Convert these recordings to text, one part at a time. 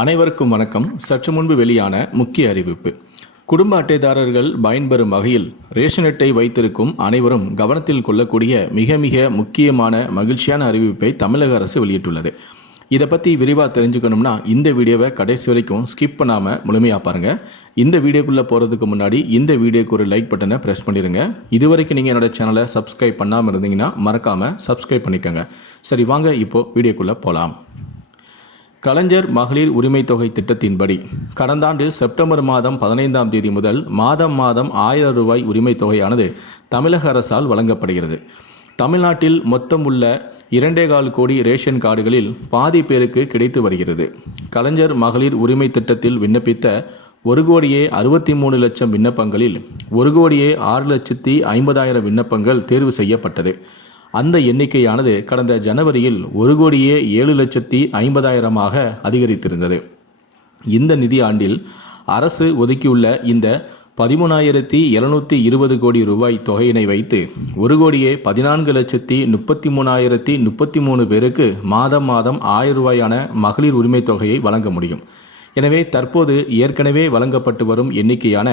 அனைவருக்கும் வணக்கம். சற்று முன்பு வெளியான முக்கிய அறிவிப்பு. குடும்ப அட்டைதாரர்கள் பயன்பெறும் வகையில் ரேஷன் அட்டை வைத்திருக்கும் அனைவரும் கவனத்தில் கொள்ளக்கூடிய மிக மிக முக்கியமான மகிழ்ச்சியான அறிவிப்பை தமிழக அரசு வெளியிட்டுள்ளது. இதை பற்றி விரிவாக தெரிஞ்சுக்கணும்னா இந்த வீடியோவை கடைசி வரைக்கும் ஸ்கிப் பண்ணாமல் முழுமையாக பாருங்கள். இந்த வீடியோக்குள்ளே போகிறதுக்கு முன்னாடி இந்த வீடியோக்கு ஒரு லைக் பட்டனை ப்ரெஸ் பண்ணிடுங்க. இது வரைக்கும் நீங்கள் என்னோட சேனலை சப்ஸ்கிரைப் பண்ணாமல் இருந்தீங்கன்னா மறக்காமல் சப்ஸ்கிரைப் பண்ணிக்கோங்க. சரி, வாங்க இப்போது வீடியோக்குள்ளே போகலாம். கலைஞர் மகளிர் உரிமை தொகை திட்டத்தின்படி கடந்த ஆண்டு செப்டம்பர் மாதம் 15ஆம் தேதி முதல் மாதம் 1000 ரூபாய் உரிமை தொகையானது தமிழக அரசால் வழங்கப்படுகிறது. தமிழ்நாட்டில் மொத்தம் உள்ள 2.25 கோடி ரேஷன் கார்டுகளில் பாதி பேருக்கு கிடைத்து வருகிறது. கலைஞர் மகளிர் உரிமை திட்டத்தில் விண்ணப்பித்த 1,63 லட்சம் விண்ணப்பங்களில் 1,06,50,000 விண்ணப்பங்கள் தேர்வு செய்யப்பட்டது. அந்த எண்ணிக்கையானது கடந்த ஜனவரியில் 1,07,50,000 அதிகரித்திருந்தது. இந்த நிதி ஆண்டில் அரசு ஒதுக்கியுள்ள இந்த 13,720 கோடி ரூபாய் தொகையினை வைத்து 1,14,33,033 பேருக்கு மாதம் 1000 ரூபாயான மகளிர் உரிமை தொகையை வழங்க முடியும். எனவே தற்போது ஏற்கனவே வழங்கப்பட்டு வரும் எண்ணிக்கையான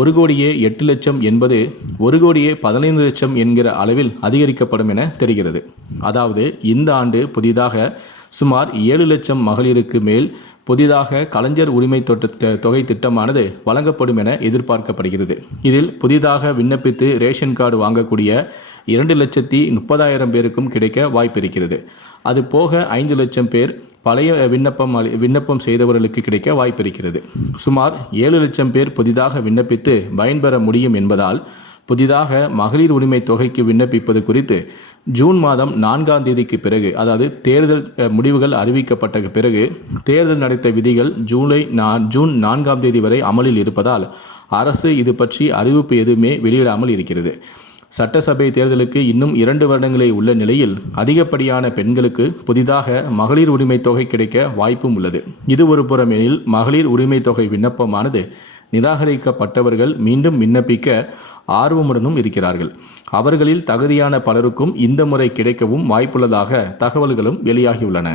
1,08,00,000 என்பது 1,15,00,000 என்கிற அளவில் அதிகரிக்கப்படும் என தெரிகிறது. அதாவது இந்த ஆண்டு புதிதாக சுமார் 7 லட்சம் மகளிருக்கு மேல் புதிதாக கலைஞர் உரிமை தொகை திட்டமானது வழங்கப்படும் என எதிர்பார்க்கப்படுகிறது. இதில் புதிதாக விண்ணப்பித்து ரேஷன் கார்டு வாங்கக்கூடிய 2,30,000 பேருக்கும் கிடைக்க வாய்ப்பிருக்கிறது. அது போக 5 லட்சம் பேர் பழைய விண்ணப்பம் செய்தவர்களுக்கு கிடைக்க வாய்ப்பிருக்கிறது. சுமார் 7 லட்சம் பேர் புதிதாக விண்ணப்பித்து பயன்பெற முடியும் என்பதால் புதிதாக மகளிர் உரிமை தொகைக்கு விண்ணப்பிப்பது குறித்து ஜூன் மாதம் 4ஆம் தேதிக்கு பிறகு, அதாவது தேர்தல் முடிவுகள் அறிவிக்கப்பட்ட பிறகு தேர்தல் நடத்த விதிகள் ஜூன் 4ஆம் தேதி வரை அமலில் இருப்பதால் அரசு இது பற்றி அறிவிப்பு எதுவுமே வெளியிடாமல் இருக்கிறது. சட்டசபை தேர்தலுக்கு இன்னும் 2 வருடங்களே உள்ள நிலையில் அதிகப்படியான பெண்களுக்கு புதிதாக மகளிர் உரிமை தொகை கிடைக்க வாய்ப்பும் உள்ளது. இது ஒரு புறம் எனில், மகளிர் உரிமை தொகை விண்ணப்பமானது நிராகரிக்கப்பட்டவர்கள் மீண்டும் விண்ணப்பிக்க ஆர்வமுடனும் இருக்கிறார்கள். அவர்களில் தகுதியான பலருக்கும் இந்த முறை கிடைக்கவும் வாய்ப்புள்ளதாக தகவல்களும் வெளியாகியுள்ளன.